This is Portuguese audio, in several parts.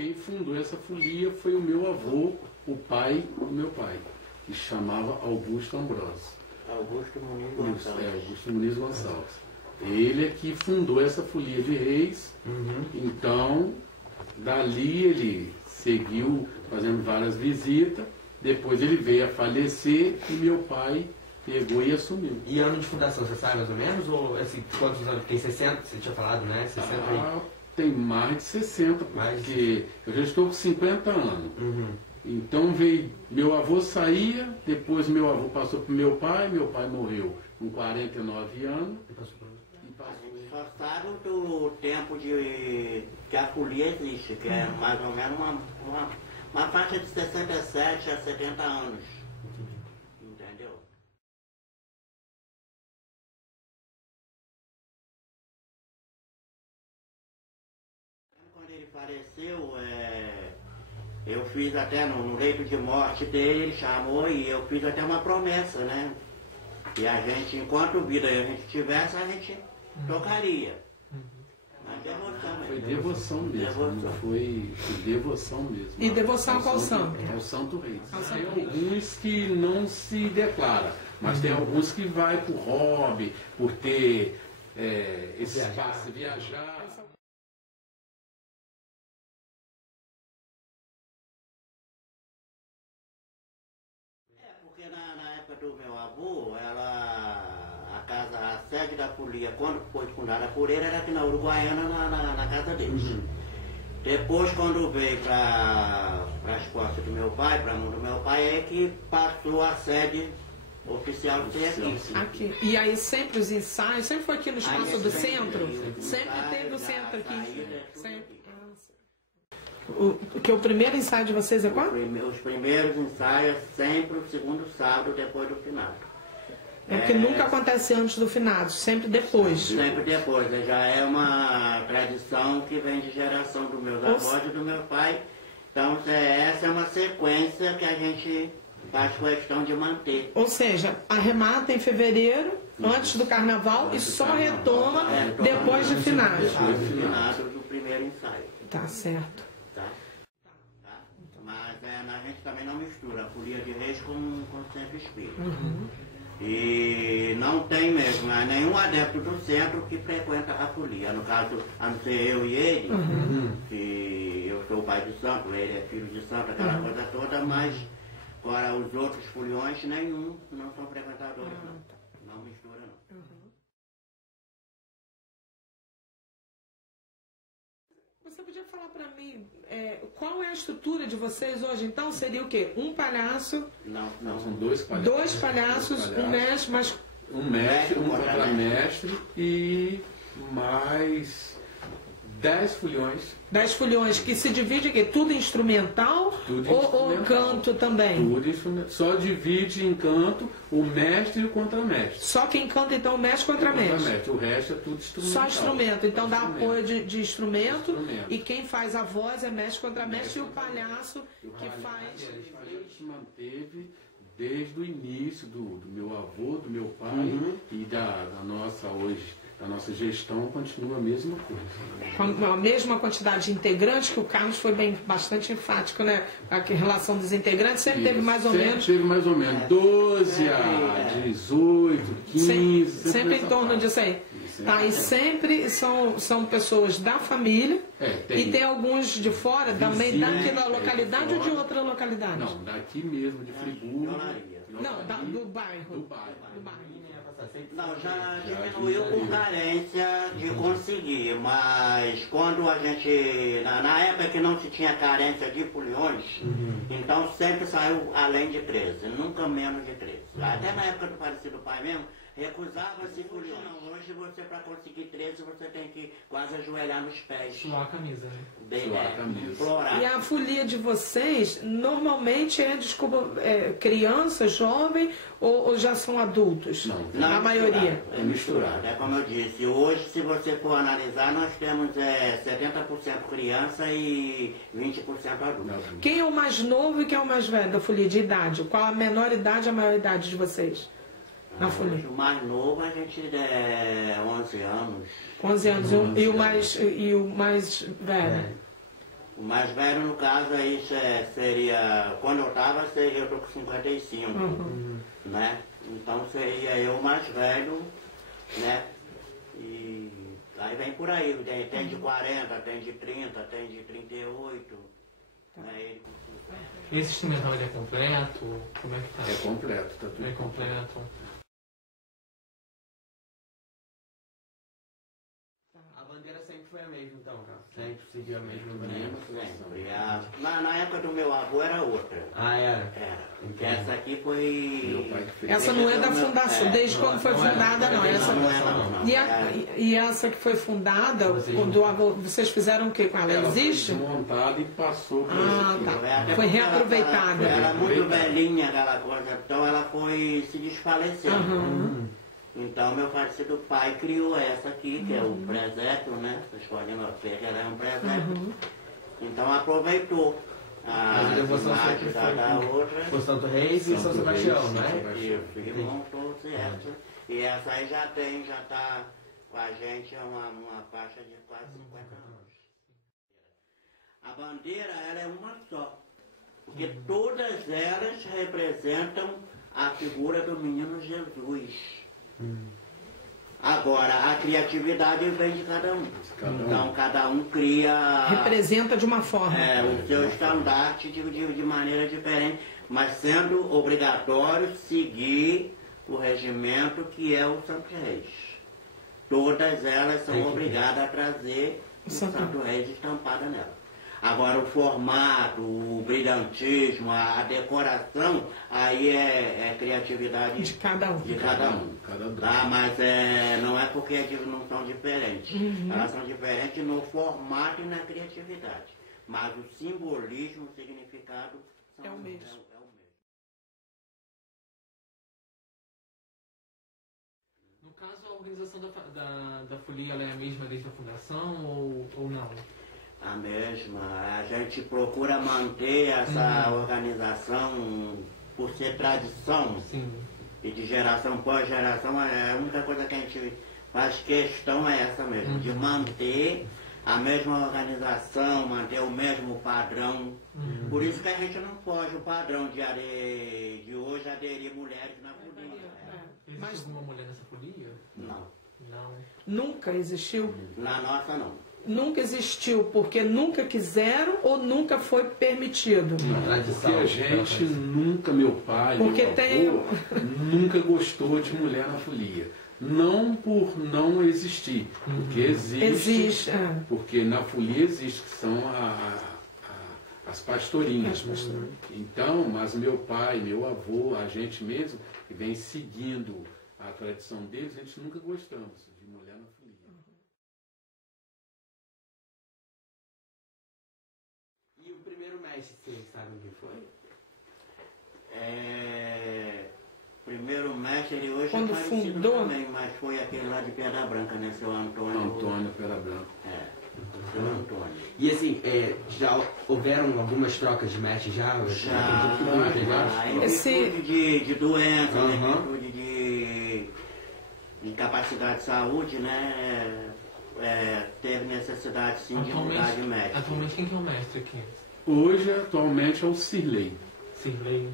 quem fundou essa folia foi o meu avô, o pai do meu pai, que chamava Augusto Ambrosio. Augusto Muniz Gonçalves. Augusto Muniz Gonçalves. Ele é que fundou essa folia de reis. Então, dali ele seguiu fazendo várias visitas. Depois ele veio a falecer e meu pai pegou e assumiu. E ano de fundação, você sabe mais ou menos? Ou assim, quantos anos? Tem 60, você tinha falado, né? 60 aí. Tem mais de 60, porque eu já estou com 50 anos. Então veio, meu avô saía, depois meu avô passou para meu pai morreu com 49 anos. Só sabe do tempo que a folia existe, que é mais ou menos uma faixa de 67 a 70 anos. Entendeu? Quando ele faleceu, eu fiz até no leito de morte dele, ele chamou e eu fiz até uma promessa, né? E a gente, enquanto vida a gente tivesse, a gente tocaria. Mas devoção mesmo. Foi devoção mesmo. Foi devoção mesmo. E devoção a qual santo? Ao Santo Reis. Tem alguns que não se declara, mas tem alguns que vai por hobby, por ter esse espaço, viajar. Porque na época do meu avô, a sede da folia, quando foi fundada por ele, era aqui na Uruguaiana, na casa deles. Depois, quando veio para as costas do meu pai, para a mão do meu pai, é que passou a sede oficial de ser aqui. E aí sempre os ensaios, sempre foi aqui no espaço do centro? Sempre teve o centro aqui? Sempre. O primeiro ensaio de vocês é quando? Os primeiros ensaios sempre o segundo sábado depois do finado. É porque nunca acontece antes do finado, sempre depois. Sempre depois, já é uma tradição que vem de geração dos meus avós e do meu pai. Então essa é uma sequência que a gente faz questão de manter. Ou seja, arremata em fevereiro, antes do carnaval, e só retoma depois de finado. Depois do finado do primeiro ensaio. Tá certo. Mas a gente também não mistura a folia de reis com o centro espírita. E não tem mesmo nenhum adepto do centro que frequenta a folia. No caso, a não ser eu e ele, que eu sou o pai de santo, ele é filho de santo, aquela coisa toda, mas agora os outros foliões, nenhum não são frequentadores, não mistura não. Você podia falar para mim qual é a estrutura de vocês hoje? Então seria o quê? Um palhaço? Não, são dois palhaços. Dois palhaços, um mestre, mas... Um mestre, um contramestre e mais 10 foliões. 10 foliões, que se divide em quê? Tudo instrumental, ou canto também? Tudo instrumental. Só divide em canto o mestre e o contramestre. Só quem canta então o mestre e o contramestre? O resto é tudo instrumental. Só instrumento, então dá apoio de instrumento, e quem faz a voz é mestre e contramestre, e o palhaço que faz... A gente manteve desde o início do meu avô, do meu pai e da nossa gestão, continua a mesma coisa. Com a mesma quantidade de integrantes, que o Carlos foi bastante enfático, né? A relação dos integrantes sempre teve mais ou menos... Sempre teve mais ou menos 12 a 18, 15... Sempre em torno disso aí. Tá, e sempre são pessoas da família, e tem alguns de fora, também daqui da localidade ou de outra localidade? Não, daqui mesmo, de Friburgo. Não, do bairro. Não, já diminuiu por carência de conseguir, mas quando a gente, na época que não se tinha carência de foliões, então sempre saiu além de 13, nunca menos de 13. Até na época do falecido pai mesmo, recusava-se foliões. Hoje você, para conseguir 13, você tem que quase ajoelhar nos pés. Suar a camisa, né? Suar a camisa. Implorar. E a folia de vocês, normalmente criança, jovem, ou já são adultos? Não, a maioria? É misturado. É como eu disse, hoje, se você for analisar, nós temos 70% criança e 20% adulto. Quem é o mais novo e quem é o mais velho da folia de idade? Qual a menor idade e a maior idade de vocês? Na folia? O mais novo a gente é 11 anos. 11 anos. E o mais velho? O mais velho, no caso, aí seria, quando eu tô com 55, né? Então seria eu o mais velho, né? E aí vem por aí, tem de 40, tem de 30, tem de 38, né? E esse instrumental ele é completo? Como é que tá? É completo, tá tudo É completo. A bandeira sempre foi a mesma, então, cara? Sempre seguiu a mesma bandeira? Sempre. Na época do meu avô era outra. Ah, era? Era. Essa aqui foi... Meu pai que fez. Essa não é da fundação, desde quando foi fundada, não. Essa não é, não. E essa que foi fundada, do avô, vocês fizeram o que com ela? Ela Existe? foi desmontada e passou por Ah, esse tá. Até Foi porque reaproveitada. Ela era muito velhinha, aquela coisa, então ela foi se desfalecendo. Então meu falecido pai criou essa aqui, que é o presépio, né? Vocês podem ver que ela é um presépio. Então aproveitou a imagem da outra. O Santo Reis e São Sebastião, não é? E montou-se essa. E essa aí já está com a gente uma faixa de quase 50 anos. A bandeira, ela é uma só. Porque todas elas representam a figura do menino Jesus. Agora, a criatividade vem de cada um. Então, cada um cria... Representa de uma forma. o seu estandarte de maneira diferente, mas sendo obrigatório seguir o regimento que é o Santo Reis. Todas elas são obrigadas a trazer o Santo Reis estampado nela. Agora o formato, o brilhantismo, a decoração, aí é criatividade De cada um. De cada um. Tá? Mas não é porque eles não são diferentes. Elas são diferentes no formato e na criatividade. Mas o simbolismo, o significado É o mesmo. É o mesmo. No caso, a organização da folia ela é a mesma desde a fundação ou não? A mesma. A gente procura manter essa organização por ser tradição. Sim. E de geração por geração, a única coisa que a gente faz questão é essa mesmo, de manter a mesma organização, manter o mesmo padrão. Por isso que a gente não foge o padrão de hoje aderir mulheres na folia. Existe alguma mulher nessa folia? Não. Não. Nunca existiu? Na nossa não. Nunca existiu porque nunca quiseram ou nunca foi permitido? Porque a gente nunca, meu pai, Porque meu avô, nunca gostou de mulher na folia. Não por não existir, porque existe. Porque na folia existe, que são as pastorinhas. Então, mas meu pai, meu avô, a gente mesmo, que vem seguindo a tradição deles, a gente nunca gostamos de mulher na folia. E o primeiro mestre, vocês sabem quem foi? Primeiro mestre, ele hoje Quando é parecido fundou? também, mas foi aquele lá de Pedra Branca, né, seu Antônio? Antônio Pedra Branca. Seu Antônio. E assim, já houveram algumas trocas de mestre já? Já, em Esse- virtude de doença, em virtude de incapacidade de saúde, né, teve necessidade sim de mudar de mestre. Atualmente quem que é o mestre aqui? Hoje, atualmente, é o Cirlei. Sirlei.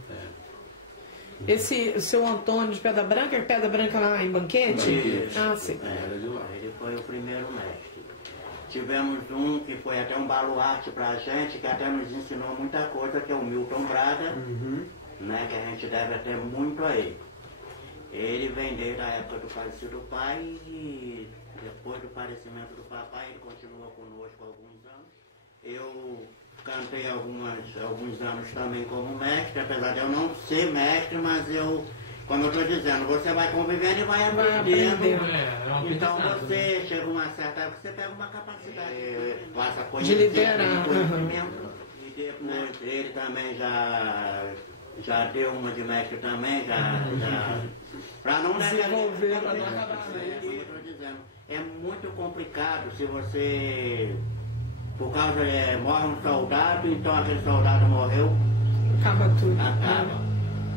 Esse seu Antônio de Pedra Branca, é Pedra Branca lá em Banquete? Banquete. Ah, sim. Era de lá. Ele foi o primeiro mestre. Tivemos um que foi até um baluarte pra gente, que até nos ensinou muita coisa, que é o Milton Braga, né, que a gente deve até muito a ele. Ele vem desde a época do falecido pai e depois do falecimento do papai ele continuou conosco alguns anos. Eu cantei alguns anos também como mestre, apesar de eu não ser mestre, mas eu, como eu estou dizendo, você vai convivendo e vai aprendendo. Então você chega uma certa época, você pega uma capacidade, passa a conhecer, de liderar. conhecimento. E depois ele também já deu uma de mestre também, para não desenvolver, para não acabar. Eu tô dizendo, é muito complicado se você, por causa morre um soldado, então aquele soldado morreu, Acaba tudo. acaba.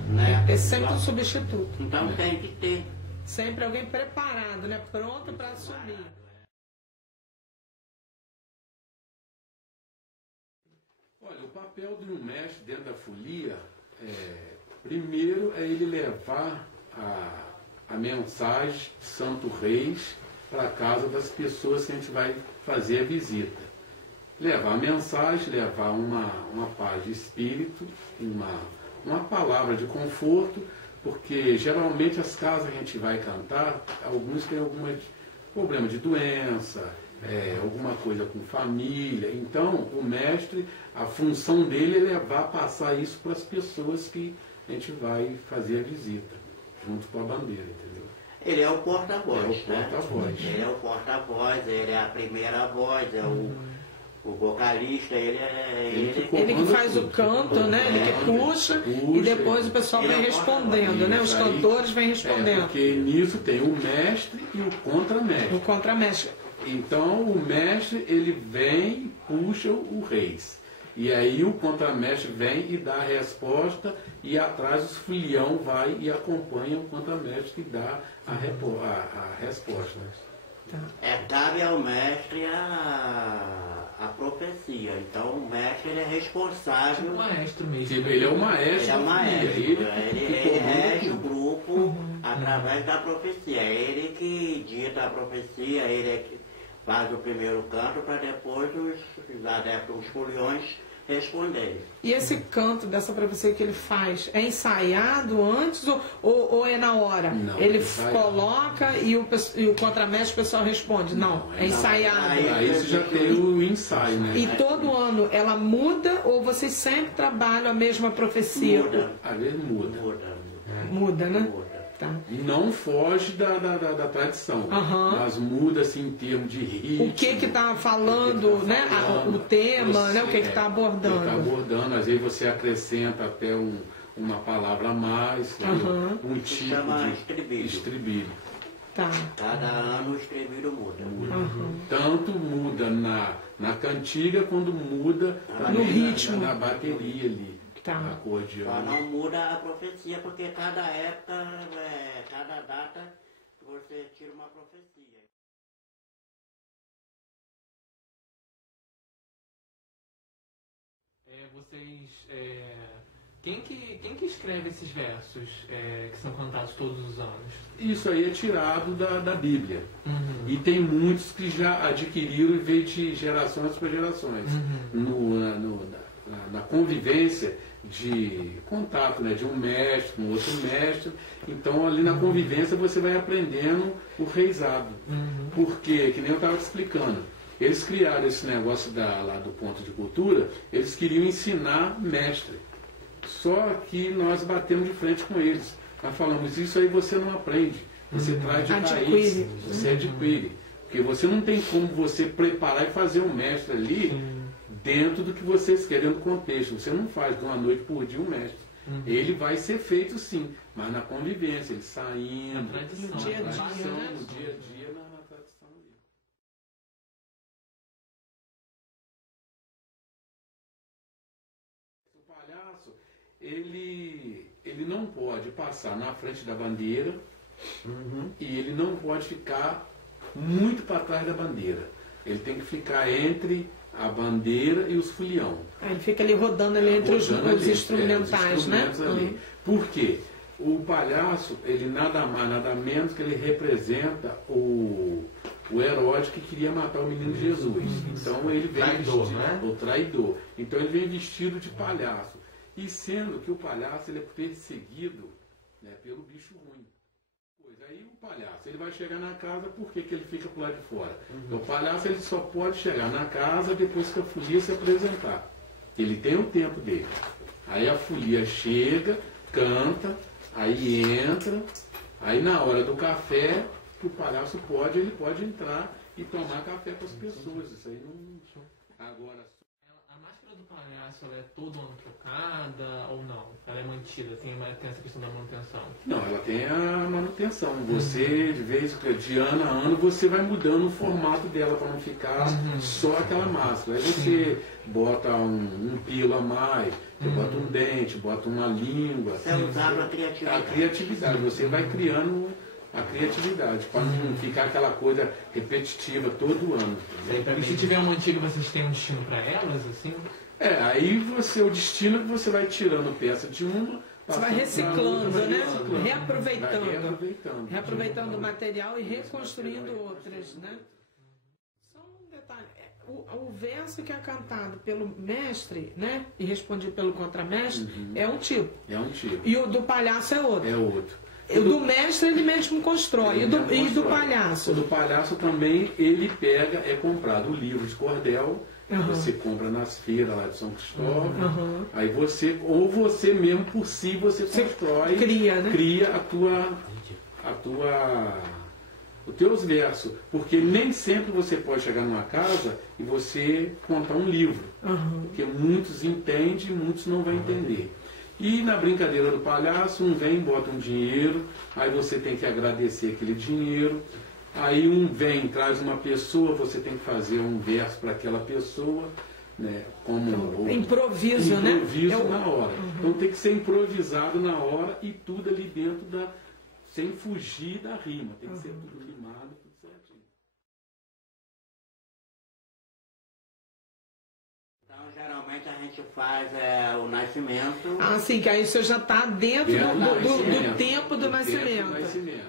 Né? É sempre um substituto. Então tem que ter. Sempre alguém preparado, né? Pronto para assumir. Olha, o papel de um mestre dentro da folia, primeiro é ele levar a mensagem de Santo Reis para a casa das pessoas que a gente vai fazer a visita. Levar a mensagem, levar uma paz de espírito, uma palavra de conforto, porque geralmente as casas que a gente vai cantar, alguns têm algum problema de doença, alguma coisa com família. Então, o mestre, a função dele é levar, passar isso para as pessoas que a gente vai fazer a visita, junto com a bandeira, entendeu? Ele é o porta-voz, Ele é o porta-voz, ele é a primeira voz, é o vocalista, ele que faz o canto, né? Ele que puxa e depois o pessoal vem respondendo, né? Os cantores vêm respondendo. Porque nisso tem o mestre e o contramestre. O contramestre. Então o mestre, ele vem e puxa o reis. E aí o contramestre vem e dá a resposta, e atrás os folião vai e acompanha o contramestre que dá a resposta. Cabe ao mestre a profecia. Então o mestre, ele é responsável. O maestro mesmo. Ele é o maestro. Ele é o maestro. Ele rege o grupo através da profecia. É ele que dita a profecia, ele é que faz o primeiro canto para depois os adeptos, os foliões, responderem. E esse canto dessa profecia que ele faz, é ensaiado antes ou é na hora? Não, ele coloca e o contramestre o pessoal responde? Não, é ensaiado. Aí você já tem o ensaio, né? E todo ano ela muda ou vocês sempre trabalham a mesma profecia? Muda. Às vezes muda. Muda, né? Muda. Tá. E não foge da tradição, mas muda assim em termos de ritmo. O que está falando, né? O tema, né? O que está abordando. Está abordando, às vezes você acrescenta até uma palavra a mais, um tipo de estribilho. Tá. Cada ano o estribilho muda. Tanto muda na cantiga, quando muda no ritmo, na bateria ali. Só não muda a profecia, porque cada época, cada data, você tira uma profecia. Quem que escreve esses versos que são cantados todos os anos? Isso aí é tirado da Bíblia. E tem muitos que já adquiriram e veio de gerações para gerações. Na convivência de contato, né, de um mestre com outro mestre. Então ali na convivência você vai aprendendo o reisado. Porque, que nem eu estava te explicando, eles criaram esse negócio lá do ponto de cultura, eles queriam ensinar mestre. Só que nós batemos de frente com eles. Nós falamos, isso aí você não aprende, você traz de raiz, você adquire. Porque você não tem como você preparar e fazer um mestre ali dentro do que vocês querem no contexto. Você não faz de uma noite por dia um mestre. Ele vai ser feito sim, mas na convivência, ele saindo, no dia a dia, na tradição ali. O palhaço, ele não pode passar na frente da bandeira e ele não pode ficar muito para trás da bandeira. Ele tem que ficar entre a bandeira e os folião. Ele fica ali rodando ali entre os instrumentais, né? Por quê? O palhaço, ele nada mais, nada menos que ele representa o Herodes que queria matar o menino Jesus. Então ele vem o traidor. Então ele vem vestido de palhaço. E sendo que o palhaço ele é perseguido, né, pelo bicho ruim. Aí o palhaço, ele vai chegar na casa, por que ele fica pro lado de fora? O palhaço, ele só pode chegar na casa depois que a folia se apresentar. Ele tem o tempo dele. Aí a folia chega, canta, aí entra, aí na hora do café, o palhaço ele pode entrar e tomar café com as pessoas. Isso aí não... Agora... A máscara do palhaço, ela é todo ano trocada ou não? Ela é mantida, tem essa questão da manutenção? Não, ela tem a manutenção. Você, de ano a ano, você vai mudando o formato dela para não ficar só aquela máscara. Aí você bota um pilo a mais, você bota um dente, bota uma língua. É usado a criatividade. A criatividade. Você vai criando a criatividade, para não ficar aquela coisa repetitiva todo ano. E se tiver uma antiga, vocês têm um destino para elas, assim? Aí o destino é que você vai tirando peça de uma. Você vai reciclando, né? Reaproveitando o material e reconstruindo outras, né? Só um detalhe. O verso que é cantado pelo mestre, né? E respondido pelo contramestre, é um tipo. É um tipo. E o do palhaço é outro. É outro. O do mestre ele mesmo constrói. E do palhaço? O do palhaço também ele pega, é comprado o livro de cordel. Você compra nas feiras lá de São Cristóvão, aí você mesmo por si você constrói, cria, né? Cria os teus versos, porque nem sempre você pode chegar numa casa e você contar um livro, porque muitos entendem, muitos não vão entender. E na brincadeira do palhaço, um vem, bota um dinheiro, aí você tem que agradecer aquele dinheiro. Aí um vem, traz uma pessoa, você tem que fazer um verso para aquela pessoa, né? Como improviso, né? Improviso na hora. Então tem que ser improvisado na hora e tudo ali dentro sem fugir da rima. Tem que ser tudo rimado, tudo certinho. Então geralmente a gente faz o nascimento. Sim, que aí você já está dentro do tempo do nascimento.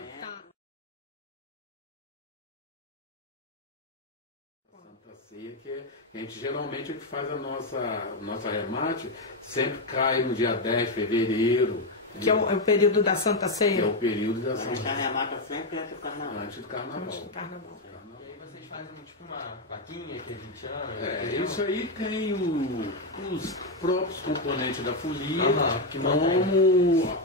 Geralmente a gente faz a nossa remate, sempre cai no dia 10 de fevereiro. Que é o período da Santa Ceia? Que é o período da Santa Ceia. A gente remata sempre antes do Carnaval. Antes do Carnaval. E aí vocês fazem tipo uma vaquinha que a gente chama? Isso aí tem os próprios componentes da folia, como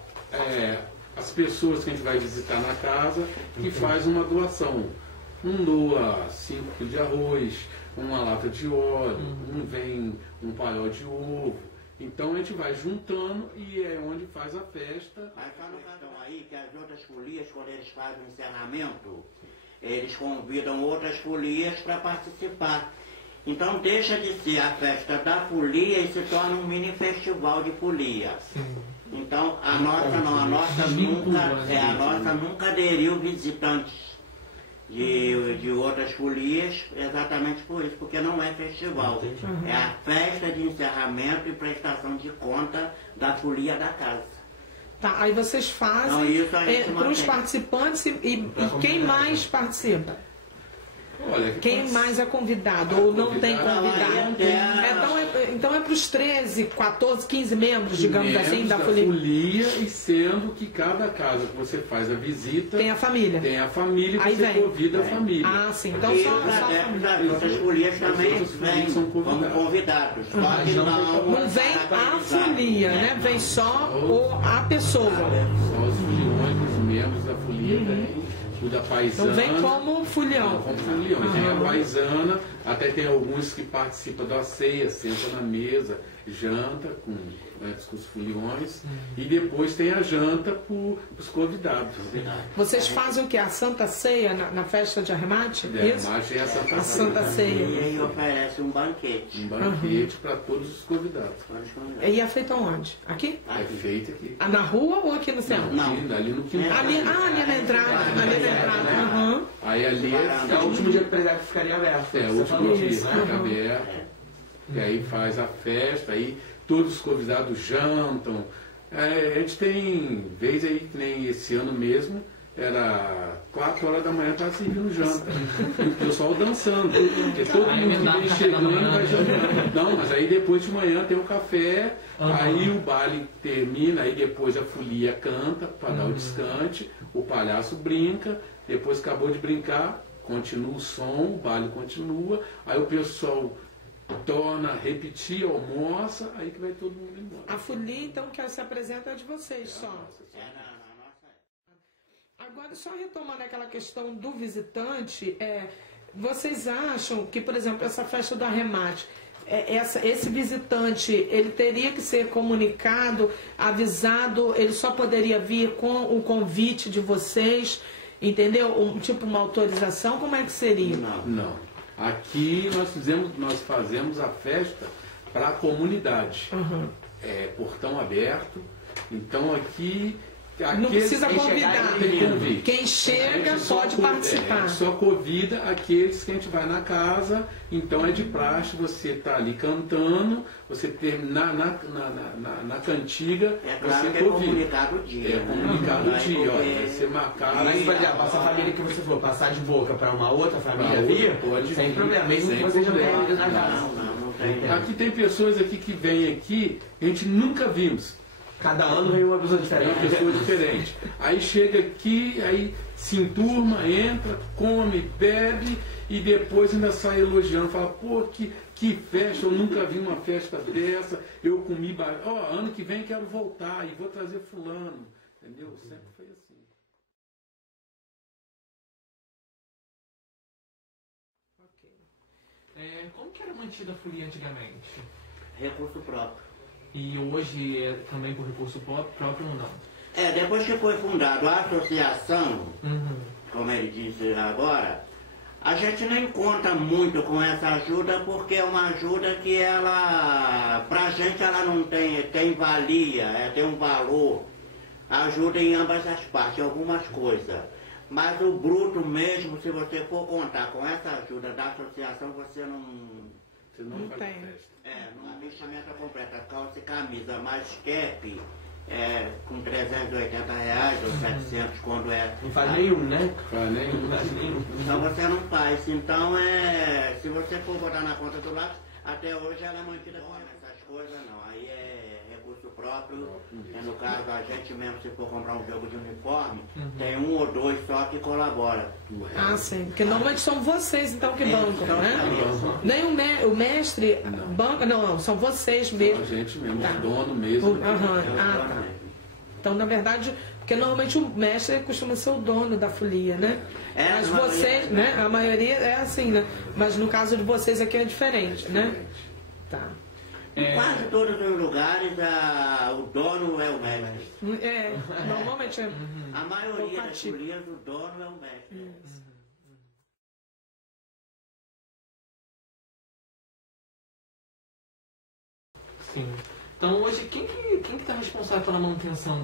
as pessoas que a gente vai visitar na casa, que faz uma doação. Um doa 5 quilos de arroz, uma lata de óleo, vem um paiol de ovo. Então a gente vai juntando e é onde faz a festa. Mas só no caso aí que as outras folias, quando eles fazem o encerramento, eles convidam outras folias para participar. Então deixa de ser a festa da folia e se torna um mini festival de folia. Então a nossa nunca aderiu visitantes de outras folias, exatamente por isso, porque não é festival. É a festa de encerramento e prestação de conta da folia da casa. Tá, aí vocês fazem para os participantes e quem mais participa? Olha, quem mais é convidado ou não tem convidado? Então é para os 13, 14, 15 membros, digamos assim, da folia. E sendo que cada casa que você faz a visita tem a família. Tem a família e você convida a família. Sim. Então as outras folias também são convidados. Não vem a folia, né? Vem só a pessoa. Só os foliões, os membros da folia vêm. Da paisana. Não vem como folião. Como foliões. Tem a paisana, até tem alguns que participam da ceia, sentam na mesa, janta antes com os foliões, e depois tem a janta para os convidados. Vocês fazem o que? A Santa Ceia na festa de arremate? Arremate é a Santa Ceia. E aí oferece um banquete. Um banquete para todos os convidados. E é feito aonde? Aqui? É feito aqui. Na rua ou aqui no centro? Não, ali no quintal. Ali na entrada. Aí ali é o último dia que o presépio ficaria aberto. É o último dia que fica aberto. E aí faz a festa, aí todos os convidados jantam. A gente tem vez aí, que nem esse ano mesmo, era 4 horas da manhã para servindo janta. E o pessoal dançando. Porque todo mundo vem chegando e vai jantando. Não, mas aí depois de manhã tem o café, aí o baile termina, aí depois a folia canta para dar o descante, o palhaço brinca, depois acabou de brincar, continua o som, o baile continua, aí o pessoal torna a repetir, almoça, aí que vai todo mundo embora. A folia, então, que se apresenta é de vocês só. Agora, só retomando aquela questão do visitante, vocês acham que, por exemplo, essa festa do arremate, esse visitante, ele teria que ser comunicado, avisado, ele só poderia vir com o convite de vocês, entendeu? Tipo uma autorização, como é que seria? Não. Aqui nós fazemos a festa para a comunidade. Portão aberto. Então aqui não precisa convidar. Quem chega pode participar. A gente só convida aqueles que a gente vai na casa, então é de praxe você tá ali cantando, você ter na cantiga, É claro você que é convida. comunicado o dia. É comunicado o dia, ó, vai ser Mas, marcado. por exemplo, essa família que você falou, passar de boca para uma outra família Pra outra, via, pode sem vir, problema, mesmo que sem você já tenha problema. ido na casa. Não tem. Aqui tem pessoas aqui que vêm aqui, a gente nunca vimos. Cada ano vem uma pessoa É diferente. uma pessoa diferente. Aí chega aqui, aí se enturma, entra, come, bebe e depois ainda sai elogiando, fala, pô, que festa, eu nunca vi uma festa dessa, eu comi, ano que vem quero voltar e vou trazer fulano. Entendeu? Sempre foi assim. Como que era mantida a folia antigamente? Recurso próprio. E hoje é também por recurso próprio ou não? Depois que foi fundada a associação, Uhum. como ele disse agora, a gente nem conta muito com essa ajuda porque é uma ajuda que ela, pra gente ela não tem valia, tem um valor, ajuda em ambas as partes, algumas coisas. Mas o bruto mesmo, se você for contar com essa ajuda da associação, você não... Você não Não faz tem. festa. Uma vestimenta completa, calça e camisa, mais cap, com 380 reais ou 700 quando é... Não faz nenhum, né? Faz nenhum. Não faz nenhum. Então você não faz. Então, se você for botar na conta do lápis, até hoje ela é mantida com essas coisas, não. Aí é recurso próprio. No caso, a gente mesmo, se for comprar um jogo de uniforme, tem um ou dois só que colabora. Ah, sim. Porque normalmente são vocês, então, que bancam, Então, né? ali, Nem o mestre banca, não, são vocês A mesmo. gente mesmo, Tá. o dono mesmo. Aham. Ah, tá. Então, na verdade, porque normalmente o mestre costuma ser o dono da folia, né? Mas na vocês, maioria, né? A maioria é assim, né? Mas no caso de vocês aqui é diferente, né? Tá. Em quase todos os lugares, o dono é o mestre. Normalmente é. A maioria das Compatível. folias, o dono é o mestre. Sim. Então hoje, quem que está responsável pela manutenção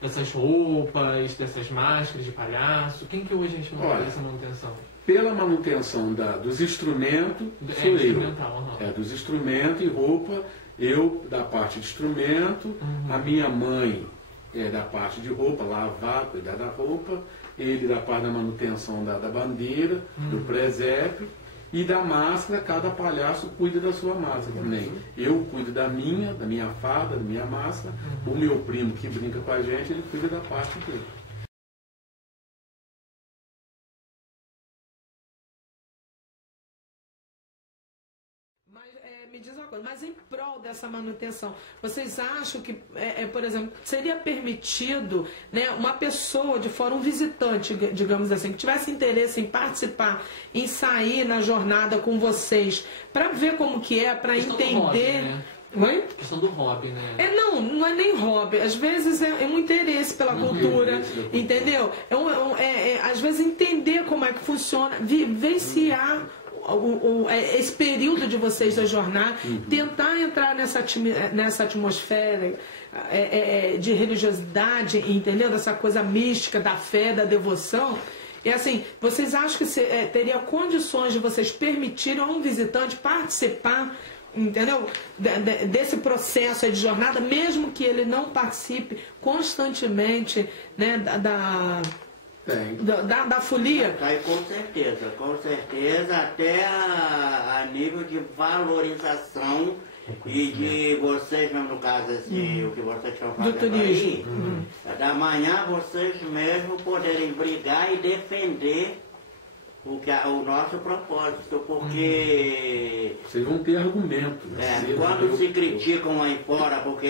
dessas roupas, dessas máscaras de palhaço? Quem que hoje é responsável por essa manutenção? Pela manutenção dos instrumentos, sou eu. Instrumental, aham. Dos instrumentos e roupa, eu da parte de instrumento, a minha mãe é da parte de roupa, lavar, cuidar da roupa, ele da parte da manutenção da bandeira, do presépio, e da máscara, cada palhaço cuida da sua máscara também. Eu cuido da minha fada, da minha máscara, o meu primo que brinca com a gente, ele cuida da parte dele. Mas me diz uma coisa, mas em prol dessa manutenção, vocês acham que, por exemplo, seria permitido, né, uma pessoa de fora, um visitante, digamos assim, que tivesse interesse em participar, em sair na jornada com vocês, para ver como que é, para entender... Hobby, né? Oi? Questão do hobby, né? Não é nem hobby, às vezes é um interesse pela cultura, entendeu? Às vezes entender como é que funciona, vivenciar esse período de vocês da jornada, tentar entrar nessa atmosfera de religiosidade, entendeu? Dessa coisa mística, da fé, da devoção. E assim, vocês acham que teria condições de vocês permitirem a um visitante participar, entendeu? Desse processo de jornada, mesmo que ele não participe constantemente, né, da folia? Aí, com certeza, até a nível de valorização e de vocês, mesmo no caso, assim, o que vocês estão fazendo aí, da manhã vocês mesmo poderem brigar e defender o nosso propósito, porque Vocês vão ter argumento. quando se criticam aí fora, porque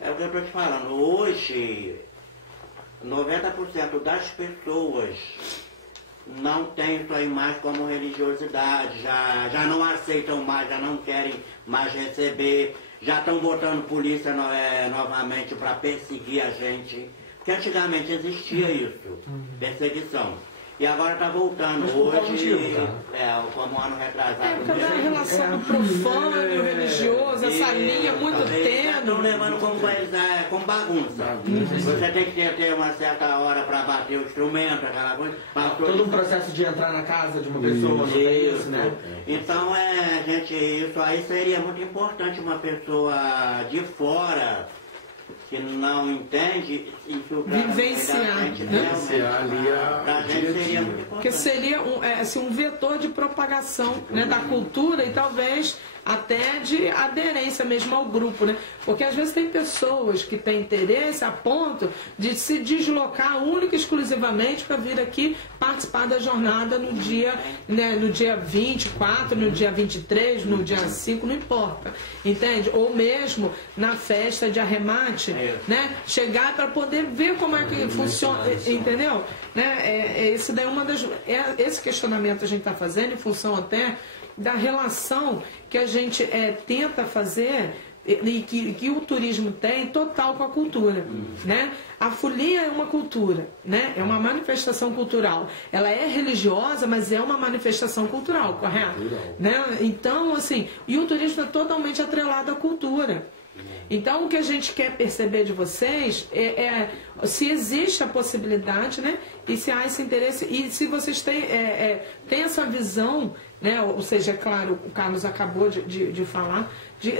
é o que eu estou te falando, hoje 90% das pessoas não tem isso aí mais como religiosidade, já não aceitam mais, já não querem mais receber, já estão botando polícia novamente para perseguir a gente, porque antigamente existia isso, perseguição. E agora está voltando. Mas por qual Hoje, motivo, como ano retrasado. É, por causa da relação do profano e o religioso, essa linha muito Estão tênue. levando como bagunça. Você tem que ter uma certa hora para bater o instrumento, aquela coisa. Todo um processo de entrar na casa de uma pessoa, não tem isso, né? Então, gente, isso aí seria muito importante uma pessoa de fora que não entende Vivenciar, Vivenciar ali pra a gente dia a seria dia. muito importante. Que seria um vetor de propagação, né, da cultura e talvez até de aderência mesmo ao grupo, né? Porque às vezes tem pessoas que têm interesse a ponto de se deslocar única e exclusivamente para vir aqui participar da jornada no dia, né, no dia 24, no dia 23, no dia 5, não importa, entende? Ou mesmo na festa de arremate, né? Chegar para poder ver como é que funciona, entendeu? Né? Esse daí é uma das, esse questionamento a gente está fazendo em função até da relação que a gente tenta fazer e que o turismo tem total com a cultura, né? A folia é uma cultura, né? É uma manifestação cultural. Ela é religiosa, mas é uma manifestação cultural, correto? Né? Então, assim, e o turismo é totalmente atrelado à cultura. Então, o que a gente quer perceber de vocês é se existe a possibilidade, né? E se há esse interesse, e se vocês têm essa visão, né? Ou seja, é claro, o Carlos acabou de falar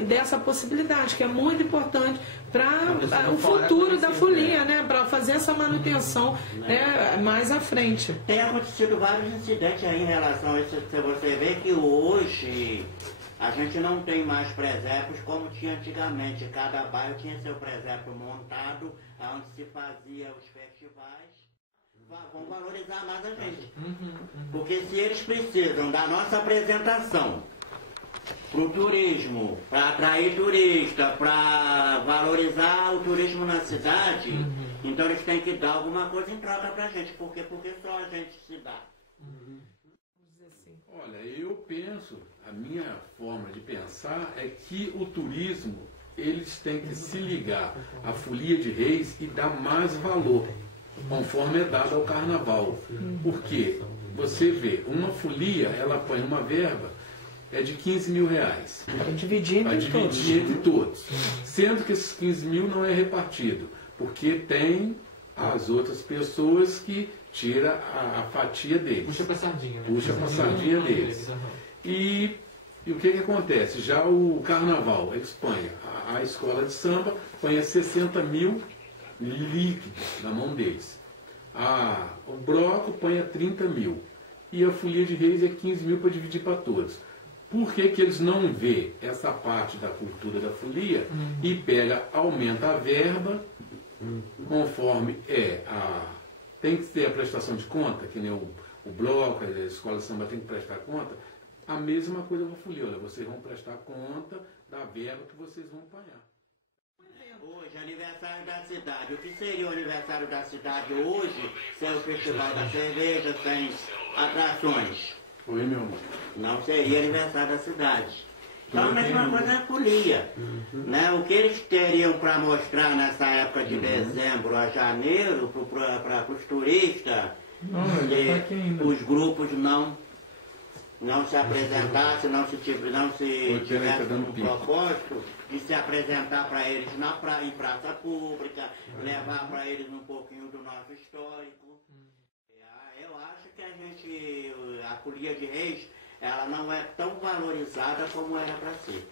dessa possibilidade, que é muito importante para o futuro da folia, né? Para fazer essa manutenção, né? Mais à frente. Tem acontecido vários incidentes aí em relação a isso. Você vê que hoje a gente não tem mais presépios como tinha antigamente. Cada bairro tinha seu presépio montado, onde se fazia os festivais. Vão valorizar mais a gente. Porque se eles precisam da nossa apresentação para o turismo, para atrair turista, para valorizar o turismo na cidade, então eles têm que dar alguma coisa em troca para a gente. Porque só a gente se dá. Olha, eu penso, a minha forma de pensar é que o turismo, eles têm que se ligar à folia de reis e dar mais valor, conforme é dado ao carnaval. Porque você vê, uma folia, ela põe uma verba, é de 15 mil reais. Vai dividir entre todos. Sendo que esses 15 mil não é repartido, porque tem as outras pessoas que tira a fatia deles. Puxa pra sardinha, né? Puxa pra sardinha deles. E o que acontece? Já o carnaval, a Espanha, a escola de samba põe 60 mil líquidos na mão deles. O bloco põe 30 mil. E a folia de reis é 15 mil para dividir para todos. Por que eles não vê essa parte da cultura da folia e aumenta a verba, conforme tem que ter a prestação de conta, que nem o bloco, a escola de samba tem que prestar conta, a mesma coisa da folia. Olha, vocês vão prestar conta da verba que vocês vão apanhar. Hoje, aniversário da cidade. O que seria o aniversário da cidade hoje, sem o festival da cerveja, sem atrações? Oi, meu amor. Não seria aniversário da cidade. Então a mesma coisa é a folia. Né? O que eles teriam para mostrar nessa época de dezembro a janeiro para os turistas, os grupos não se apresentassem, não se tivessem um propósito de se apresentar para eles em praça pública, levar para eles um pouquinho do nosso histórico. Eu acho que a folia de reis, ela não é tão valorizada como era para ser.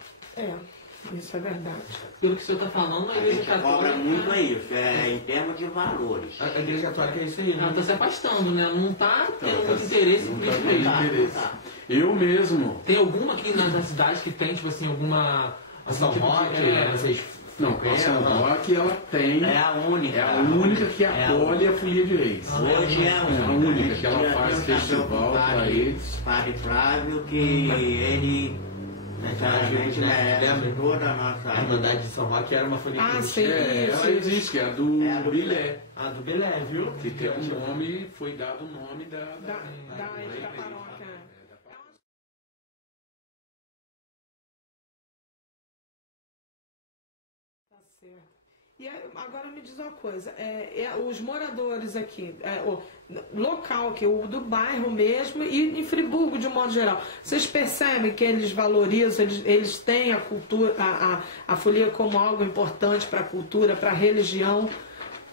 Isso é verdade. Pelo que o senhor está falando, a Igreja Católica cobra muito isso, em termos de valores. A Igreja Católica é isso aí, né? Ela está se afastando, né? Não está tendo muito interesse em Cristo mesmo. Eu mesmo. Tem alguma aqui na cidade que tem, tipo assim, alguma... São Roque, vocês... Não, a São Roque, ela tem... É a única. É a única que acolhe a folia de reis. Hoje é a única que ela faz festival para eles. Padre Flávio, que ele necessariamente merece toda a nossa... A Irmandade de São Roque era uma folia que sim. Ela existe, que é a do Bilé. A do Belé, viu? Que tem um nome, foi dado o nome da paróquia. Tá certo. E agora me diz uma coisa, os moradores aqui, o local, que o do bairro mesmo, e em Friburgo de um modo geral, vocês percebem que eles valorizam, eles têm a cultura, a folia como algo importante para a cultura, para a religião?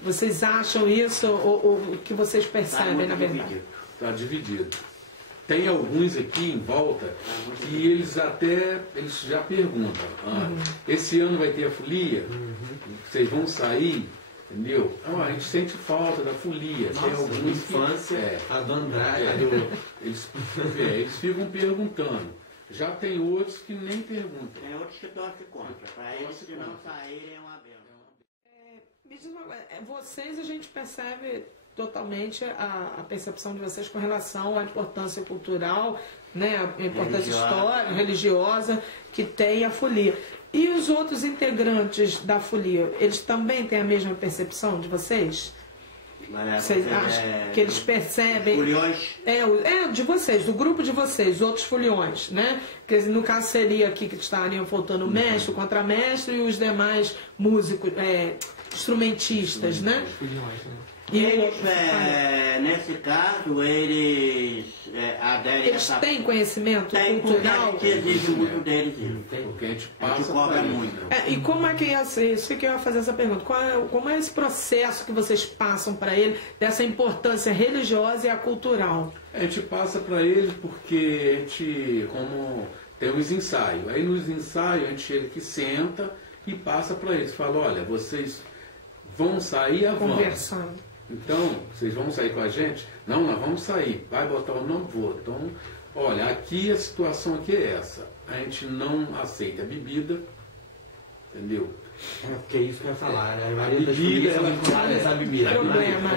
Vocês acham isso ou o que vocês percebem, na verdade? Está dividido. Tem alguns aqui em volta que eles já perguntam, esse ano vai ter a folia? Vocês vão sair? Entendeu? A gente sente falta da folia. Nossa, tem alguns infância, a Dona Braga. Eles ficam perguntando. Já tem outros que nem perguntam. Tem outros que torcem contra. Para eles, se não saírem, é uma benção. Me diz uma coisa, vocês, a gente percebe totalmente a percepção de vocês com relação à importância cultural, né, a importância histórica, religiosa que tem a folia. E os outros integrantes da folia, eles também têm a mesma percepção de vocês? Vocês acham que eles percebem? Foliões? De vocês, do grupo de vocês, outros foliões, né? Que no caso seria aqui que estariam faltando o mestre, o contramestre e os demais músicos, instrumentistas, né? Eles, nesse caso, eles aderem Eles têm conhecimento cultural? Que exige muito deles. Porque a gente A gente passa cobra pra muito. E como é que é isso que eu ia fazer essa pergunta? Como é esse processo que vocês passam para ele, dessa importância religiosa e a cultural? A gente passa para ele porque a gente, como tem os ensaios. Aí nos ensaios a gente chega aqui, senta e passa para eles. Fala, olha, vocês vão sair a Conversando. Então, vocês vão sair com a gente? Não, nós vamos sair. Vai botar o não vou. Então, olha, aqui a situação aqui é essa. A gente não aceita bebida, entendeu? Porque é isso que eu ia falar, né? A bebida, essa bebida. Problema,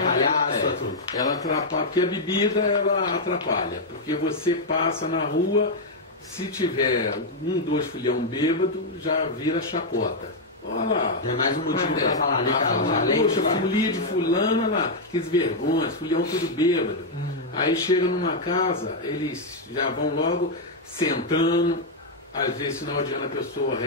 ela atrapalha, porque a bebida ela atrapalha. Porque você passa na rua, se tiver 2 filhão bêbado, já vira chacota. Olha lá. É mais um motivo para falar, né, Carlos? Poxa, folia de fulano, olha lá, que vergonha, fulhão tudo bêbado. Aí chega numa casa, eles já vão logo sentando, às vezes, final de ano, a pessoa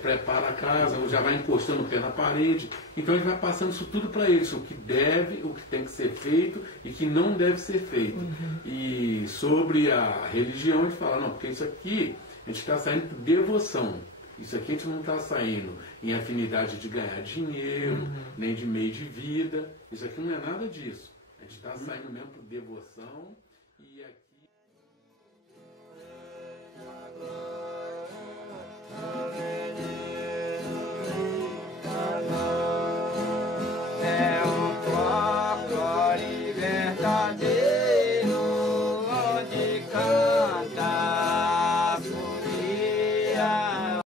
prepara a casa, ou já vai encostando o pé na parede. Então, ele vai passando isso tudo para eles, o que deve, o que tem que ser feito e que não deve ser feito. E sobre a religião, a gente fala, não, porque isso aqui, a gente está saindo por devoção. Isso aqui a gente não está saindo em afinidade de ganhar dinheiro, nem de meio de vida. Isso aqui não é nada disso. A gente está saindo mesmo por devoção e aqui...